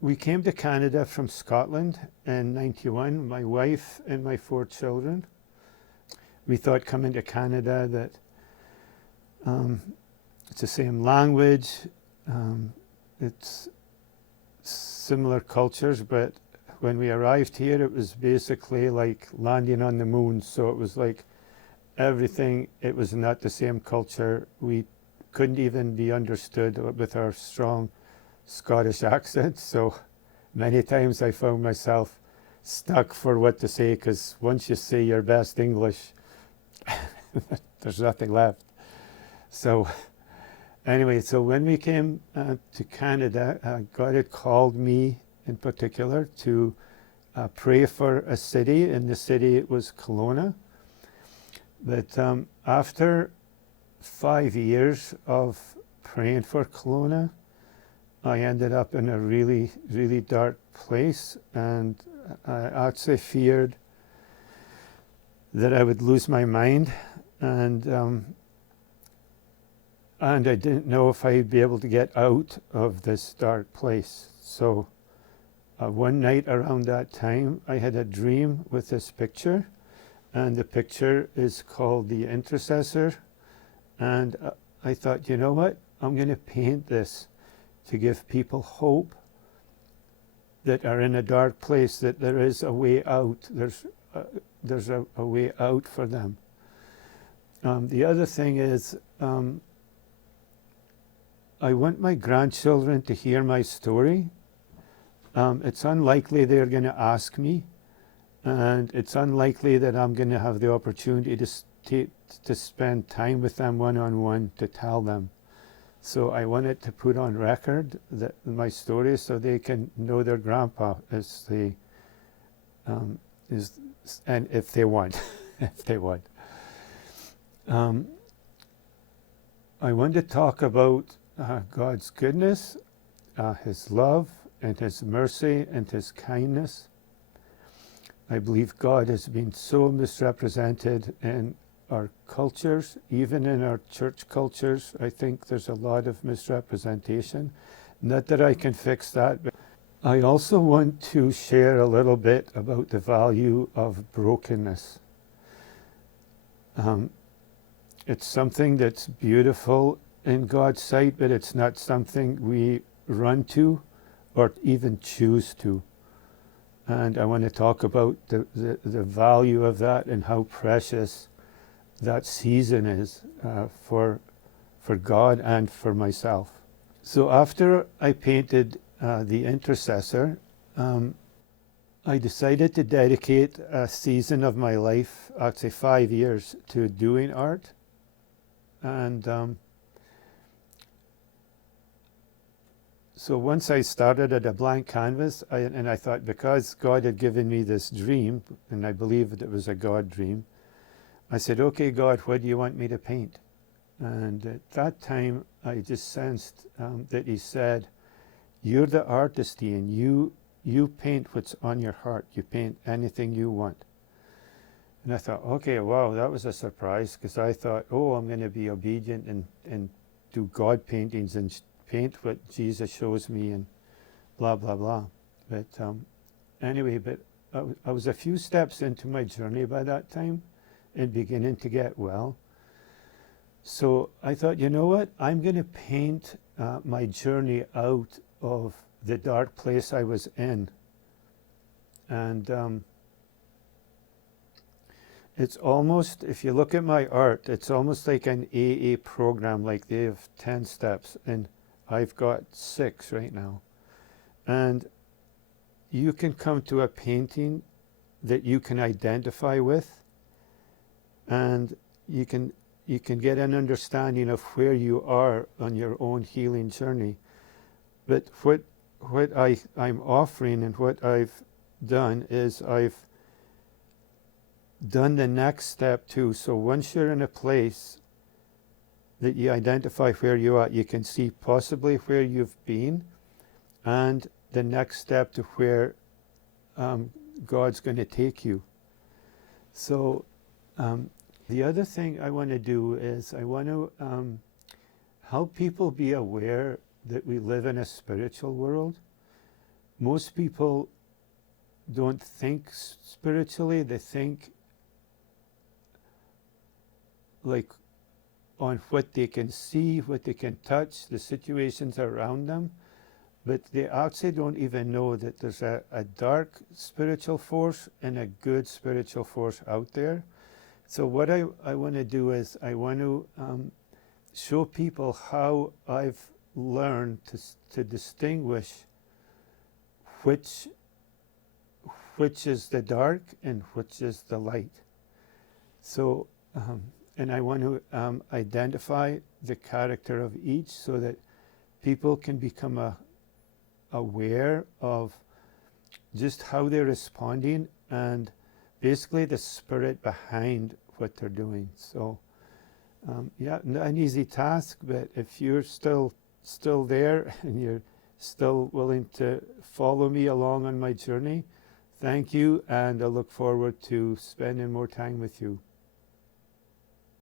We came to Canada from Scotland in 91, my wife and my 4 children. We thought coming to Canada that it's the same language, it's similar cultures, but when we arrived here, it was basically like landing on the moon. So it was like everything, it was not the same culture. We couldn't even be understood with our strong Scottish accent. So many times I found myself stuck for what to say, because once you say your best English, there's nothing left. So anyway, so when we came to Canada, God had called me in particular to pray for a city. In the city, it was Kelowna. But after 5 years of praying for Kelowna, I ended up in a really, really dark place, and I actually feared that I would lose my mind, and I didn't know if I'd be able to get out of this dark place. So one night around that time, I had a dream with this picture, and the picture is called The Intercessor. And I thought, you know what? I'm going to paint this to give people hope that are in a dark place, that there is a way out. There's a way out for them. The other thing is, I want my grandchildren to hear my story. It's unlikely they're going to ask me, and it's unlikely that I'm going to have the opportunity to spend time with them one-on-one to tell them. So I wanted to put on record my story so they can know their grandpa as they and if they want, if they want. I want to talk about God's goodness, His love, and His mercy, and His kindness. I believe God has been so misrepresented in our cultures, even in our church cultures. I think there's a lot of misrepresentation. Not that I can fix that, but I also want to share a little bit about the value of brokenness. It's something that's beautiful in God's sight, but it's not something we run to or even choose to. And I want to talk about the value of that and how precious that season is for God and for myself. So after I painted The Intercessor, I decided to dedicate a season of my life, actually 5 years, to doing art. And so once I started at a blank canvas, and I thought, because God had given me this dream, and I believe that it was a God dream, I said, okay, God, what do you want me to paint? And at that time, I just sensed that He said, you're the artist, Ian. You paint what's on your heart. You paint anything you want. And I thought, okay, wow, that was a surprise, because I thought, oh, I'm going to be obedient and do God paintings and paint what Jesus shows me and blah, blah, blah. But anyway, but I was a few steps into my journey by that time and beginning to get well. So I thought, you know what? I'm going to paint my journey out of the dark place I was in. And it's almost, if you look at my art, it's almost like an AA program, like they have 10 steps, and I've got 6 right now. And you can come to a painting that you can identify with, and you can get an understanding of where you are on your own healing journey. But what I'm offering and what I've done is I've done the next step too. So once you're in a place that you identify where you are, you can see possibly where you've been and the next step to where God's going to take you. So the other thing I want to do is I want to help people be aware that we live in a spiritual world. most people don't think spiritually, they think like on what they can see, what they can touch, the situations around them, but they actually don't even know that there's a dark spiritual force and a good spiritual force out there. So what I want to do is I want to show people how I've learned to distinguish which is the dark and which is the light. So, and I want to identify the character of each so that people can become aware of just how they're responding and basically the spirit behind what they're doing. So, yeah, not an easy task, but if you're still there and you're still willing to follow me along on my journey, thank you, and I look forward to spending more time with you.